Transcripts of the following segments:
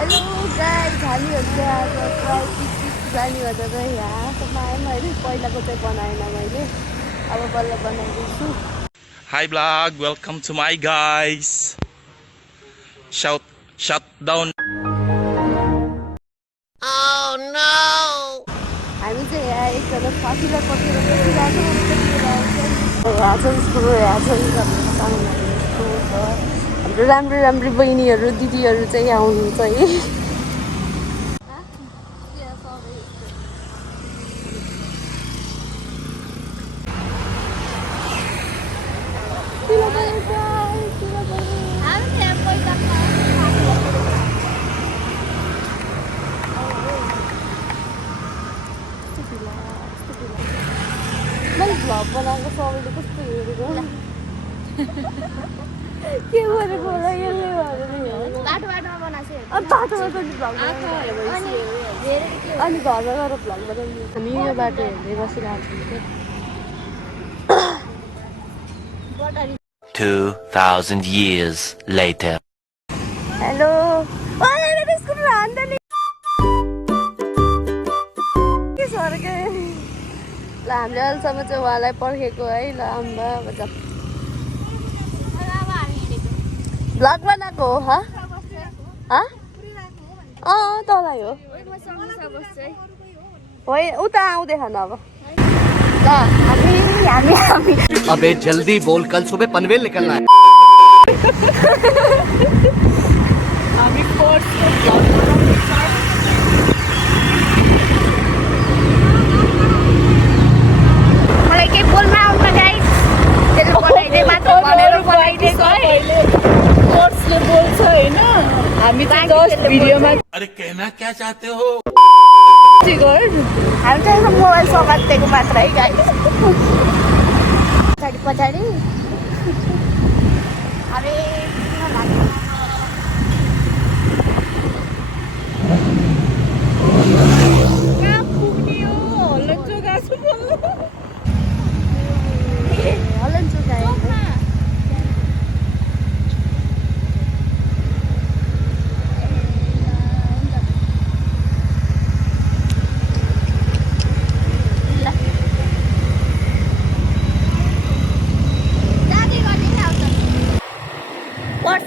Hello guys, हामीहरू चाहिँ आज प्रायः पिकनिक जाने भनेर यहाँसम्म आएँ। मैले पहिलाको चाहिँ बनाएन, मैले अब बल्ल बनाउँदैछु। Hi vlog, welcome to my guys. Shut down. Oh no! हामी चाहिँ यहाँ एकजना साथीलाई पसेर बसिरहेको हाम्रो राम्रो बहिनीहरू दिदीहरू चाहिँ यहाँ हुनुहुन्छ है। मैले भ्लग बनाएको सबैले कस्तो हेरेको के गरेको होला यसले अनि घरमा गएर भ्लग बनाउने। हामी यो बाटो हेर्दै बसिरहेको छौँ। 2000 years later. हेलो स्कुटर हान्दा नि के सर्के ल हामीले अहिलेसम्म चाहिँ उहाँलाई पर्खेको है। ल अम्बा भन्छ भ्लग बनाएको हो तँलाई हो उता आउँदैन अब ल हामी अबे जल्दी बोल, कल सुबह पनवेल निकलना है। मलाई केही बोल्न आउँछ गाइस, त्यसले बनाइदिए मात्र भनेर बनाइदिएको है। कोर्सले बोल्छ हैन, हामी चाहिँ जस्ट भिडियोमा अरे कहना क्या चाहते हो? हामी चाहिँ मोबाइल समातेको मात्र है गाइस। पछाडि हामी कहाँ पुग्ने हो? हल्लचो गाछु बोल्नु। हलन्छु गाइस।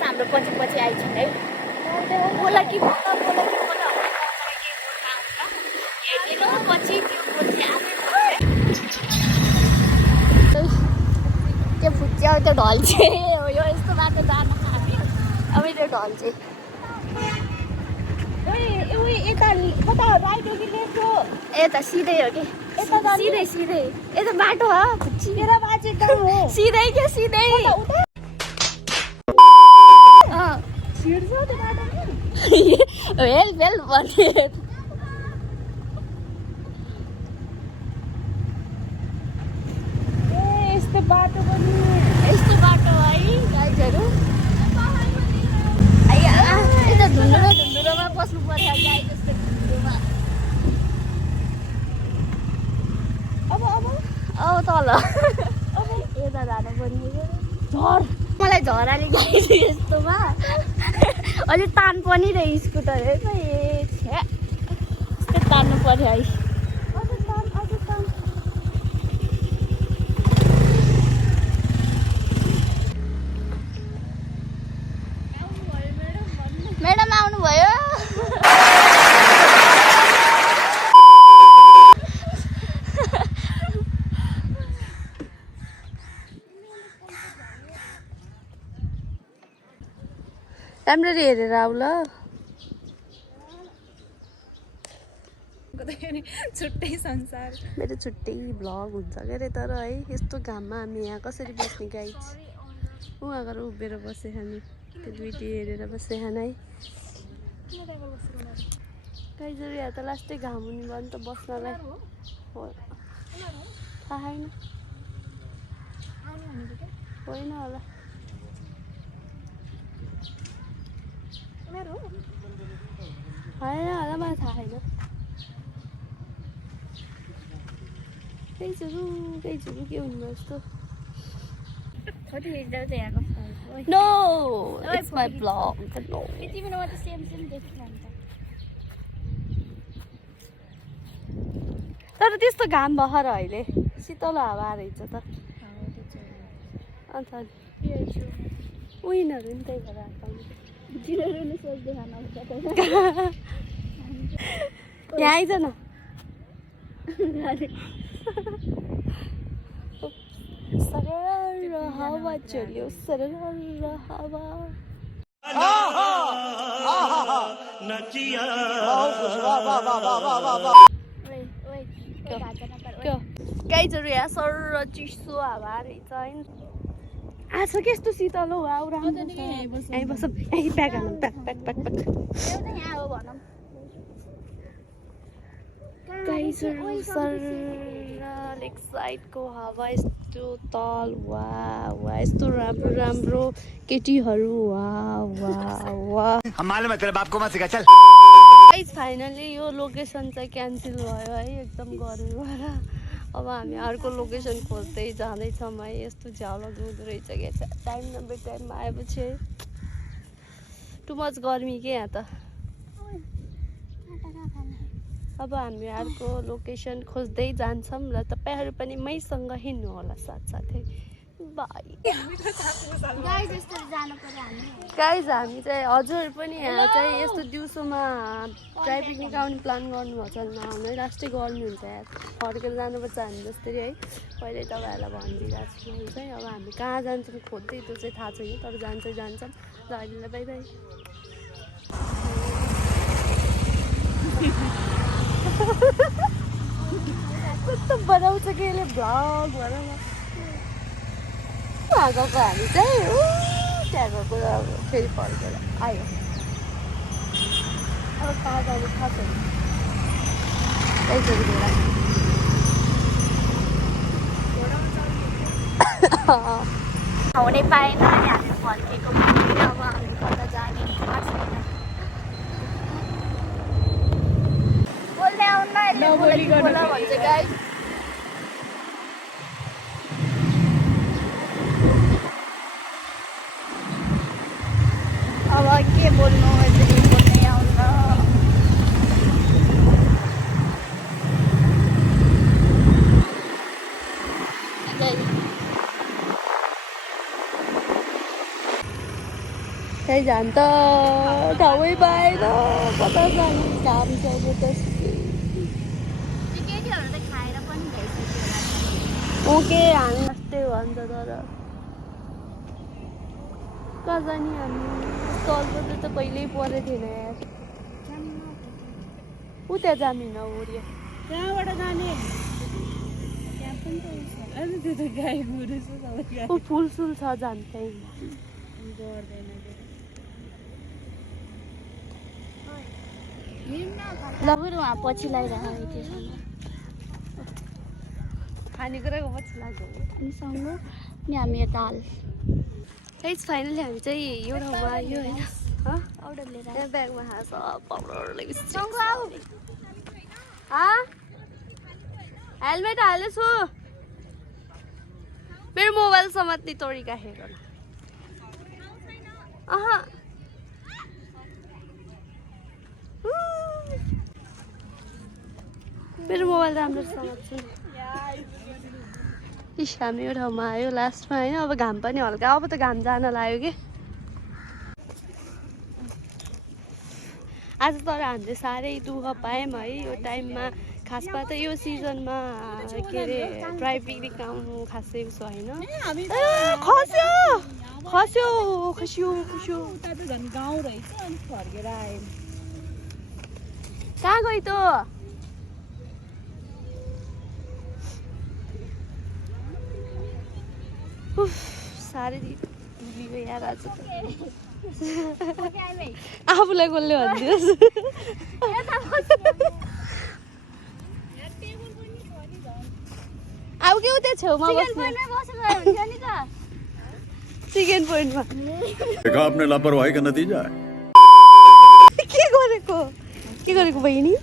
हाम्रो पछि आइछ है। बोला कि हेरिदिनु पछि त्यो फुच्च्या त्यो ढल्छे हो। यो यस्तो बाटो जान हामी अब त्यो ढल्छे यता राइट हो कि लेफ्ट हो? यता सिधै हो कि सिधै यता बाटो हो फुच्ची तेरा बाजे कहाँ हो? सिधै के सिधै छिड्छ त्यो बाटोमा। हेल्प भन्ने यस्तो बाटो पनि यस्तो बाटो है गाइजहरू। यता धुन्द्रोमा बस्नु पर्छ गाई जस्तो धुन्द्रोमा। अब तल यता जानु पर्ने झर मलाई झराले गाइदियो यस्तोमा अझै तान पनि रह्यो स्कुटर यस्तो तान्नु पर्यो है। म्याडम आउनुभयो। राम्ररी हेरेर आऊ ल। छुट्टै संसार, मेरो छुट्टै भ्लग हुन्छ के अरे। तर है यस्तो घाममा हामी यहाँ कसरी बस्ने गाइस। उहाँ गएर उभिएर बसे हामी त्यो दुइटै हेरेर बसे खाना है गाइजहरू। यहाँ त लास्टै घाम हुने भयो नि त बस्नलाई। थाहा छैन होइन होला। होइन होला मलाई थाहा छैन। केही चुरु के हुनु जस्तो कति हिँड्दा चाहिँ यहाँ कस्तो No, it's my vlog. No. तिमीले मात्र सेम देखिरहन्छ तर त्यस्तो घाम भएर अहिले शीतल हावा रहेछ त अन्त विनहरू नि त्यही भएर आएको जिरोले सोच्दै खान आउँछ यहाँ आइज न सरर हावा चल्यो सरर हावा गाइजहरू यहाँ सर चिसो हावा रहेछ होइन आज कस्तो शीतल हो आउरा यहीँ बसौँ यहीँ प्याक हालौँ प्याक प्याक प्याक प्याक यहाँ हो भनौँ गाइजहरू सर लेक साइडको हावा यस्तो तल वा वा यस्तो राम्रो राम्रो केटीहरू वा वा वा हम मालूम है तेरे बाप को मत सिखा चल गाइज फाइनली यो लोकेसन चाहिँ क्यान्सल भयो है एकदम गर्मी भएर अब हामी अर्को लोकेसन खोज्दै जाँदैछौँ है यस्तो झ्यालो हुँदो रहेछ क्या टाइम नम्बर टाइममा आएपछि टु मच गर्मी के यहाँ त अब हामी अर्को लोकेसन खोज्दै जान्छौँ र तपाईँहरू पनि मैसँग हिँड्नु होला साथसाथै बाई गाइज हामी चाहिँ हजुर पनि यहाँ चाहिँ यस्तो दिउँसोमा ड्राई पिकनिक आउने प्लान गर्नुभएको छ नआउनु है लास्टै गर्नुहुन्छ यहाँ फर्केर जानुपर्छ हामी जस्तै है पहिल्यै तपाईँहरूलाई भनिदिइरहेको छु है चाहिँ अब हामी कहाँ जान्छौँ खोज्दै त्यो चाहिँ थाहा छैन तर जान्छौँ ल अहिले बाई बाई कस्तो बनाउँछ कि यसले भ्लग भन न गएको हामी चाहिँ त्यहाँ गएको अब फेरि फर्केर आयो अब कहाँ जानु थाहा छैन यसरी हुनै पाएन अनि हामी फर्केको अब हामी कता जाने थाहा छैन बोल्दै आउनु नबोली गर्नु भन्छ गाइस अब के बोल्नु यसरी बोल्नै आउँछ त्यही जान्छ ठाउँै पाएन कता जानु घाम छैन त्यस्तो केटीहरू त खाएर पनि भइसक्यो ओके हामी जस्तै भन्छ तर कहाँ जाने हामी स्टलबाट त कहिल्यै परेको थिएन यार ऊ त्यहाँ जाँदैन ओरिया त्यहाँबाट जाने त्यहाँ पनि त अझ त्यो त गाई गोरु छ सबै ऊ फुलसुल छ जान्छ गर्दैन ल बरु उहाँ पछि लगाइरहेको थियो खानेकुराको पछि लाग्यो अनि सँग नि हामी यो दाल गाइस फाइनली हामी चाहिँ यो ठाउँमा आयो होइन अर्डर लिएर यहाँ ब्यागमा खास पाउडर सँग आऊ हेलमेट हालेछु मेरो मोबाइल समात्ने तरिका हेर न मेरो मोबाइल राम्रो समात्छु इस हामी यो ठाउँमा आयो लास्टमा होइन अब घाम पनि हल्का अब त घाम जान लाग्यो कि आज तर हामीले साह्रै दुःख पायौँ है यो टाइममा खासमा त यो सिजनमा के अरे ड्राई पिकनिक आउनु खासै उसो होइन खस्यो खस्यो खस्यो खस्यो उता त झन् गाउँ रहेछ अनि फर्केर आयो कहाँ गयो त साह्रै धुलीको याद आज आफूलाई कसले भनिदियोस् अब के उता छेउमा सेकेन्ड पोइन्टमा देखा आपने लापरवाही का नतीजा है के गरेको बहिनी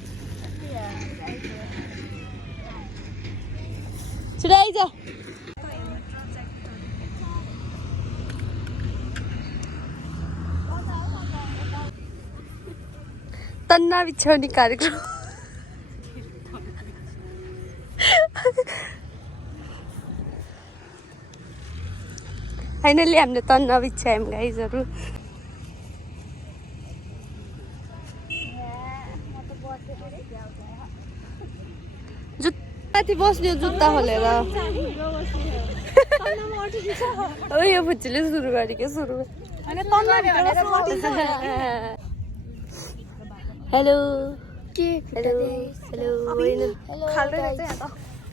छिटो आइज तन्ना बिछ्याउने कार्यक्रम फाइनली हामीले तन्ना बिछ्यायौँ गाइजहरू माथि बस्ने जुत्ता खोलेर यो फुच्चीले सुरु गरेको सुरु हेलो के हेलो हेलो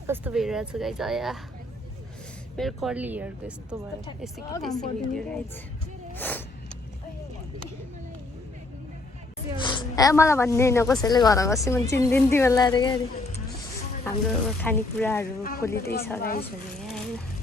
कस्तो भइरहेको छ गाइज आया मेरो कर्ली हेयरको यस्तो भयो यस्तो कि त्यस्तो भिडियो गाइज ए मलाई भन्ने होइन कसैले घर बसी मन चिन्दिन तिमीलाई अरे क्या अरे हाम्रो खानेकुराहरू खोलिँदैछ गाइजहरू होइन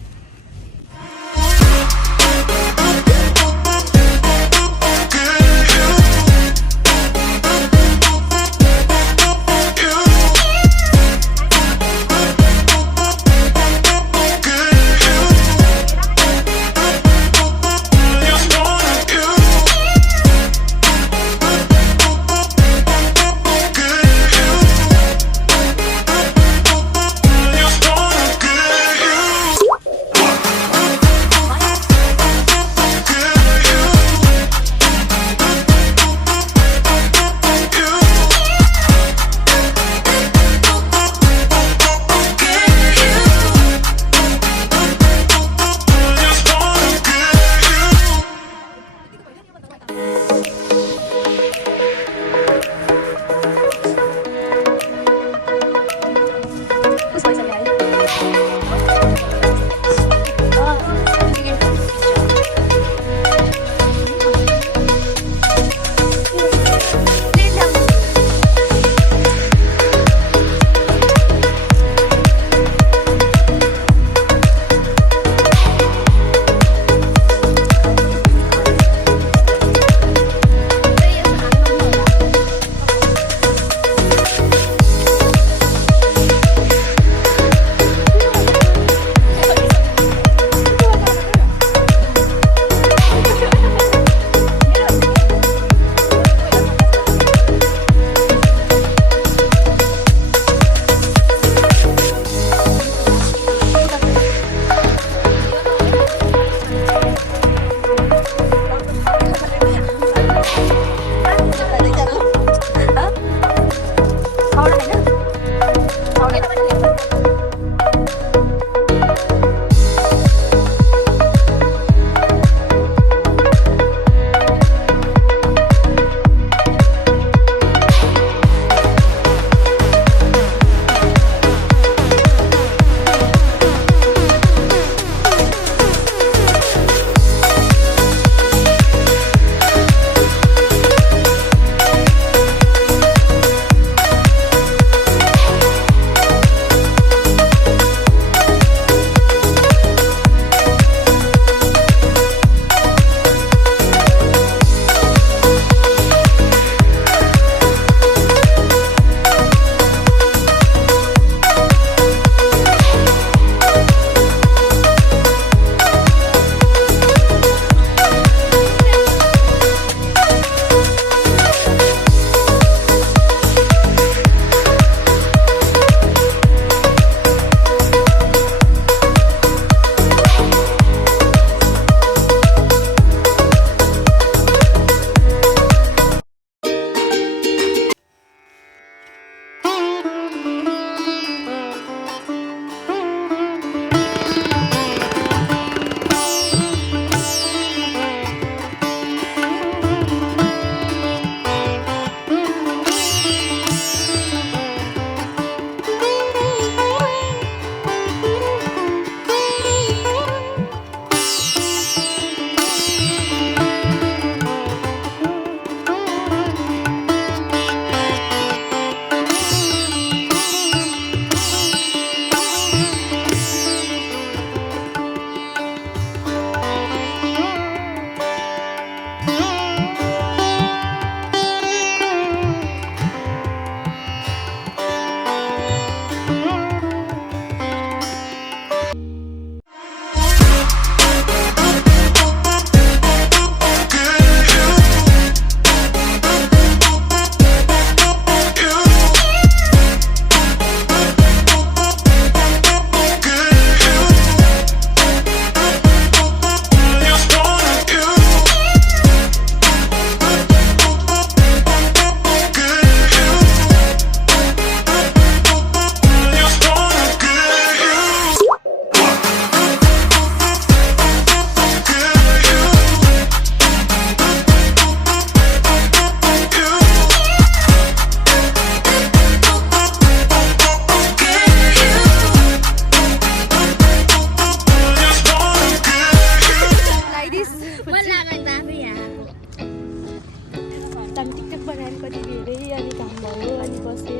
लागि हेरेँ अनि काम भयो अनि बसेँ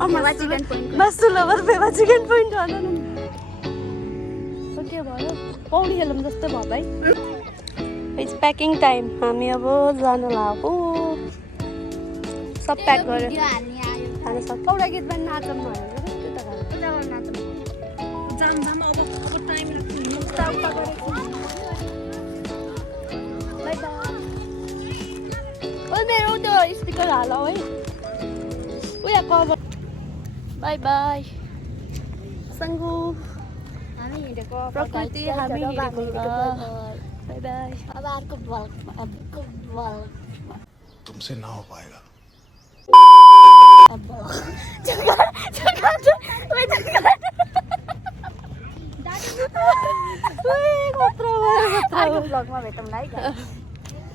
अनि चिकन पोइन्ट मासु लभर फेवा चिकन पोइन्ट भन न के भयो पौडी खेलौँ जस्तो भयो भाइ इट्स प्याकिङ टाइम हामी अब जान लाग्यो सब प्याक गरेर खान सक्छ एउटा गीतमा नाचौँ भनेको बाई बाई मेरो त्यो स्पिकर हाल है उयो कभर बाई बाई सङ्गु हामी हिँडेको प्रकृति हामी हिँडेको बाई बाई अब अर्को बल तुमसे ना हो पाएगा अर्को ब्लगमा भेटौँला है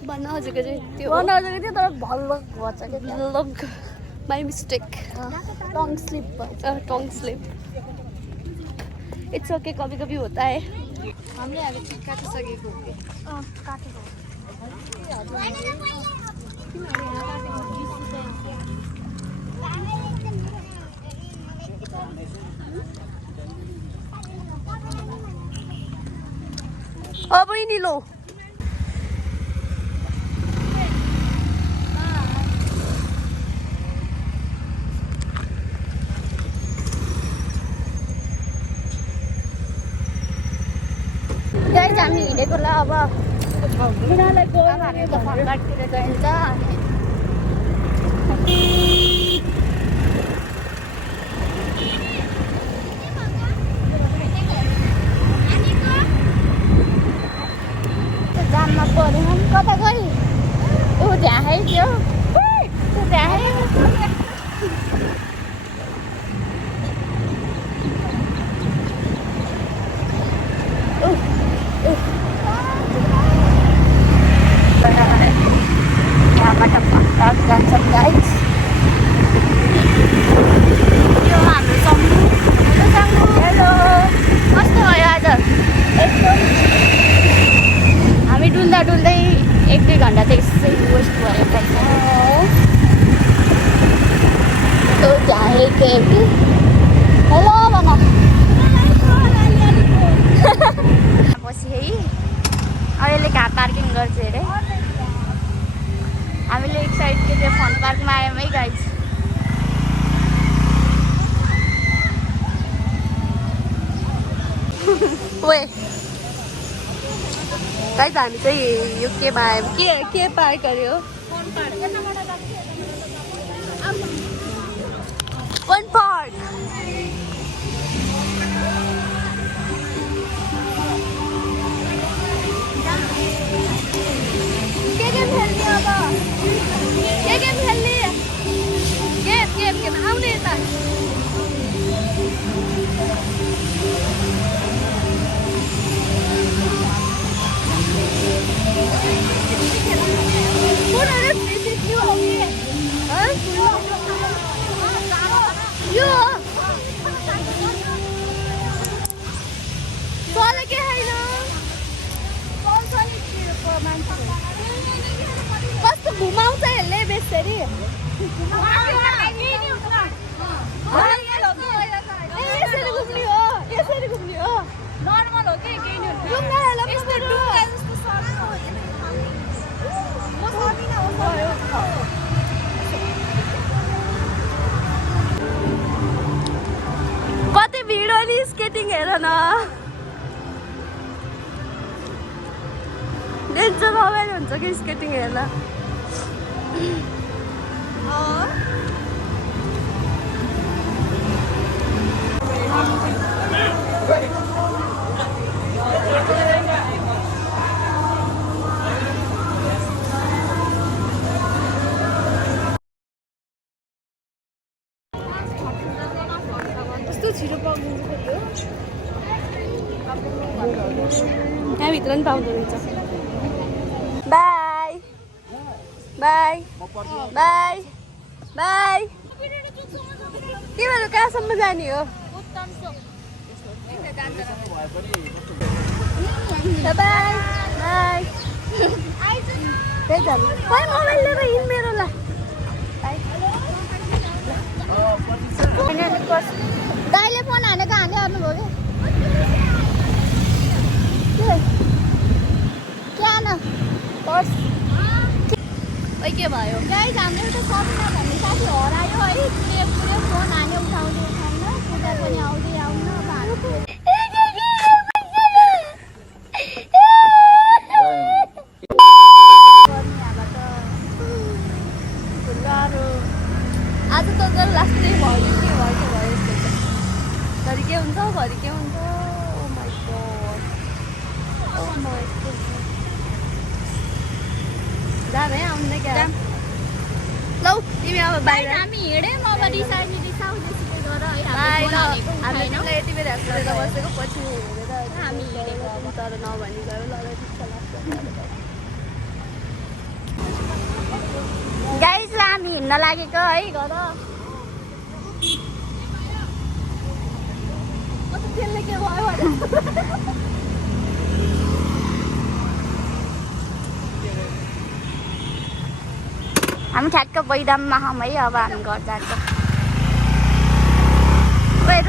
भन्न खोजेको चाहिँ त्यो बनाउँदै थियो तर भल्लो भन्छ कि लग माई मिस्टेक टङ स्लिप भन्छ टङ स्लिप इट्स ओके कभी कभी होता है हामीले अहिले चिक काटिसकेको हो कि काटेको अब नि लो हामी हिँडेको ल अब हामी त फर्कातिर गइन्छ जाममा पऱ्यो कता गई ऊ त्यहाँ है त्यो त्यहाँ है जान्छौँ गाइस यो हाम्रो सङ्गु हेलो कस्तो भयो आज एकदम हामी डुल्दा डुल्दै 1-2 घन्टा त यसै वेस्ट भयो तो त्यहाँ हेलो भन पछि है अहिले कहाँ पार्किङ गर्छ अरे हामीले एक साइड के त्यो फन पार्कमा आयौँ है गाइज ओए गाइज हामी चाहिँ यो केमा आयौँ के पार्क गर्यो फन पार्क के गेम खेल्ने अब के गेम खेल्ने गेम आउने यता यो के होइन कस्तो घुमाउँछ यसले बेसरी यसरी घुम्ने हो नर्मल हो कि कति भिड हो नि स्केटिङ हेर न डेन्जर मोबाइल हुन्छ कि स्केटिङ हेर्न कस्तो छिटो पाउँदैन यहाँभित्र पनि पाउँदो रहेछ बाई बाई बाई बाई तिमीहरू कहाँसम्म जाने हो बाई बाई त्यही त खै मोबाइल लिएर हिँड मेरो ल दाइले फोन हानेको हान्दै आउनुभयो क्या न पर्स ओइ के भयो गाइस हाम्रो एउटा सबिना भन्ने साथी हरायो है पुरै फोन हान्यो उठाउँदै उठाउन पूजा पनि आउँदै आउन अब हामी आज त जर लास्टै भयो के भएछ भयो यस्तो घरि के हुन्छ घरि के हुन्छ ओ माई गॉड जाने आउँदै क्या लौ तिमी अब बाहिर हामी हिँड्यौँ अब रिसाउने रिसाउँदै गर है बाहिर हामी हामी तिमीलाई यति बेला हेरेर बसेको पछि हेरेर हामी हिँडेको अब। तर नभनी गयो ल ठिक छ लाग्छ गाइस ल हामी हिँड्न लागेको है घर त्यसले के भयो भने हामी ठ्याक्क बैदाममा छौँ है अब हामी घर जान्छ गएर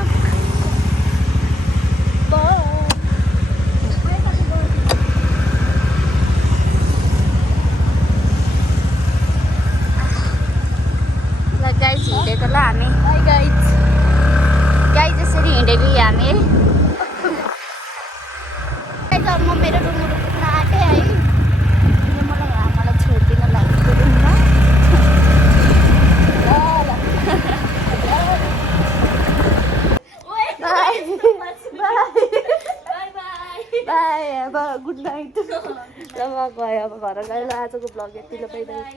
ल गाइस हिँडेको ल हामी बाई गाइज गाइस यसरी हिँडेको हामी है गाइस अब म मेरो रुमहरू पुग्न आँटेँ है मलाई छोडिदिन लागेको रुममा बाई अब गुड नाइट ल म गएँ अब घर गएर आजको भ्लग यति ल बाई बाई